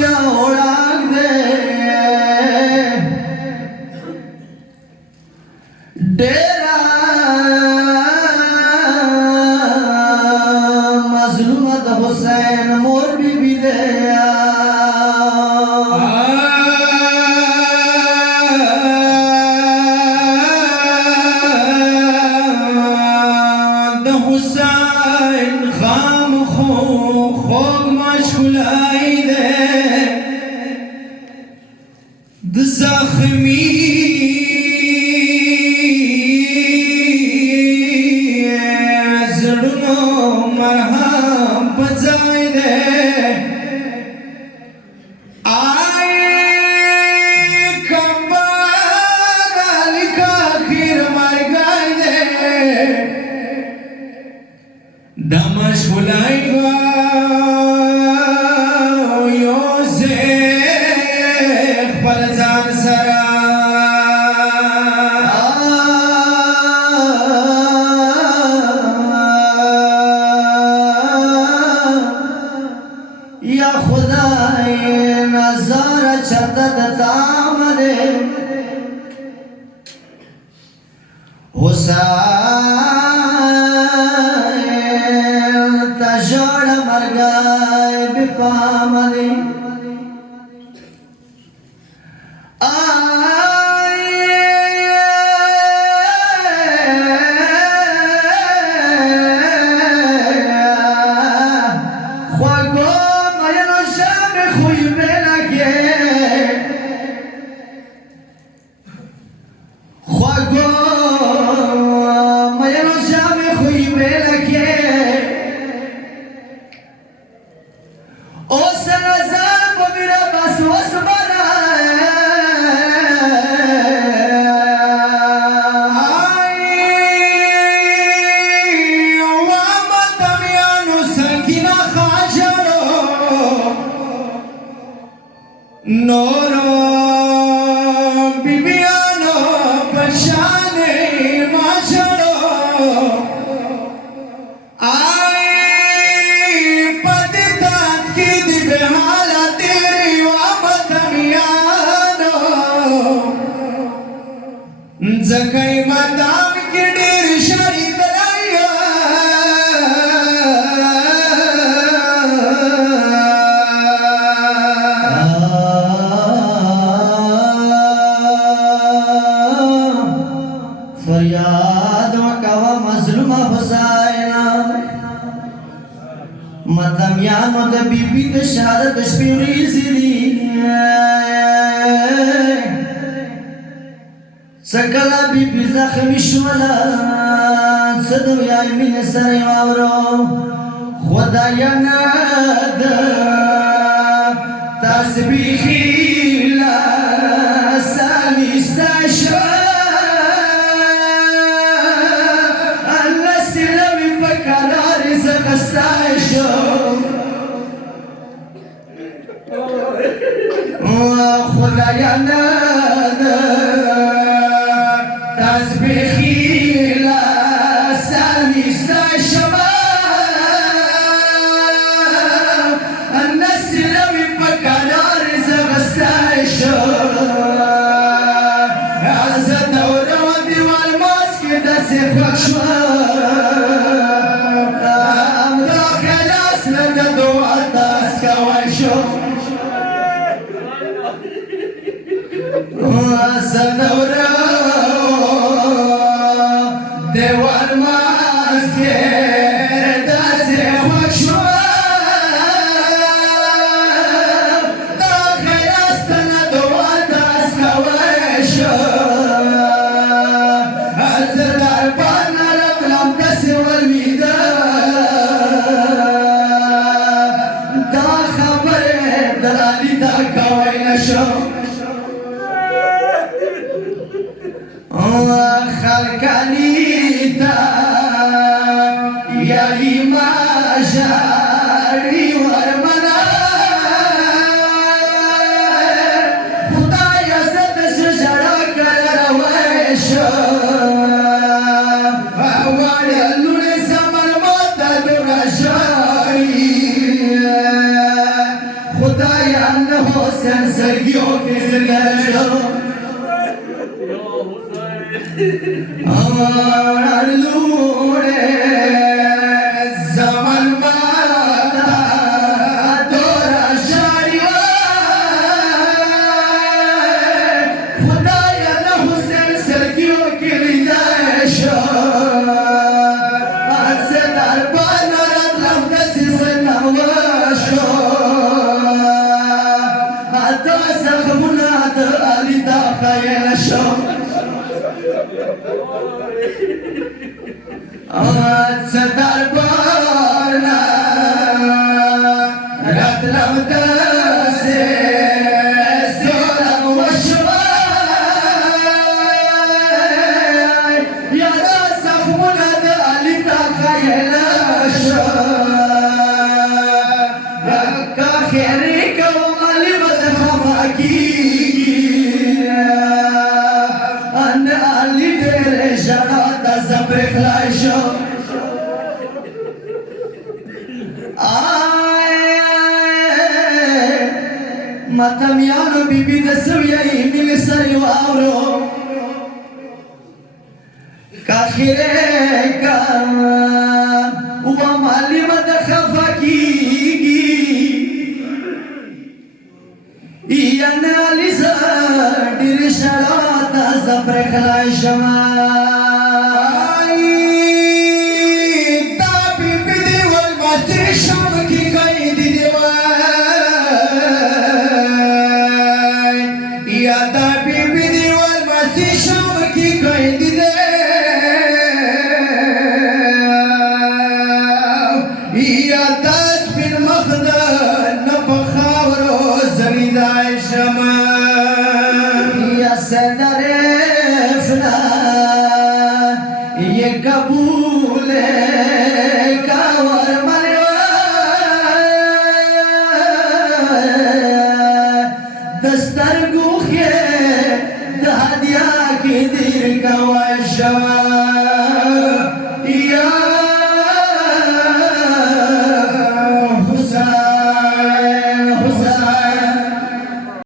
یا اوڑاک دے ڈیرا مظلومت حسین مور بی بی دے حسین خام خوگ مشغولائی دے د زخمی زڑنو مرہم بزائی دے آئے کمبار علی کا خیر مر گئی دے دمش بلائی گا یوزیخ بلزان سرا یا خدای نظر چردد تامدے حسین تجھوڑ مرگائے بپامدے نورو بیبیانو پشانے ماشڑو آئی پدیتات کی دی بحالا تیری وابتمیانو زکای مدام کی دیر شری دلائیا فریاد وکوا مظلوم حسین مدامیانو دا بی بی دا شهادت شپیریزی دی سکلا بی بی زخمی شولا صدو یا امین سر واورو خدایا نادا تسبیحی لسانی ساشا خدایا نادا تسبیحی لسانی ساشا النسی لوی پکانار زغستاشا از دورو دیوال ماسکی دسی خوشوا امرا خلاص لگا دعا دست کوشو زدورا دیوال ماسکی دسی خوشوا دا خلاص لگا دعا دست کوشو الزدار بانا رقلم دسی والویدا دا خبر دلالی دا کوئی نشو خلقانیتا یا ایماجاری ورمنا خدای زد شجرا کر رویشو اول اللون زمن مدد رجاری خدای حسین زرگیو کی زرگیو آمار لوڑے زمان ماتا دورا شاریو خدایا نا حسین زرگیو کی ریدشو از دربان رد لم دسی سنوشو دا زخمونا دا علی دا خیل شو آج دربارنا رتلم دسته زورم وشوی یادا زخمونا دا علی دا خیل شو رکا خیری کو علی بد خفاکی ان علی دیر جنا دا زبر خلایشو ماتم یانو بی بی دسویای مل سری واورو کاخیره کا و مالی بد خفاکی یانا لیزا دیر شرات زبر خلایشو دا بی بی دیوال ماستی شام کی کئی دیوال یا دا بی بی دیوال ماستی شام کی کئی دیوال یا داس بن مخدر نپخاورو زمیدائی شما یا سدر افنا یہ قبول کاور مریو دستر گوخی دہدیا کی دیر کوائی شما